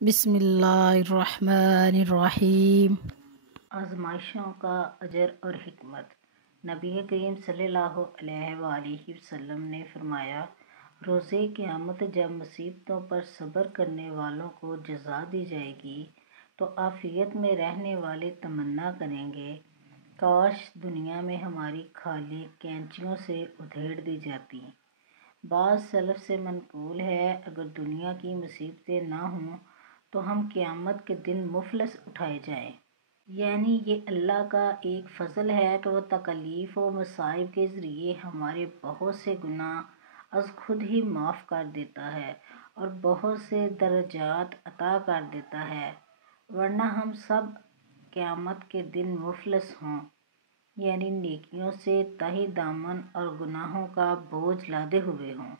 बिस्मिल्लाहिर्रहमानिर्रहीम। आजमाइशों का अजर और हिकमत। नबी करीम सल्लल्लाहु अलैहि वसल्लम ने फरमाया, रोज़े क़यामत जब मुसीबतों पर सब्र करने वालों को जज़ा दी जाएगी तो आफ़ियत में रहने वाले तमन्ना करेंगे, काश दुनिया में हमारी खाली कैंचियों से उधेड़ दी जाती। बाज़ सलफ़ से मनक़ूल है, अगर दुनिया की मुसीबतें ना हों तो हम क़यामत के दिन मुफलस उठाए जाएं। यानी ये अल्लाह का एक फ़ज़ल है कि वह तकलीफ़ व मसाइब के ज़रिए हमारे बहुत से गुनाह अज़ खुद ही माफ़ कर देता है और बहुत से दर्जात अता कर देता है, वरना हम सब क़यामत के दिन मुफलस हों, यानी नेकियों से तहे दामन और गुनाहों का बोझ लादे हुए हों।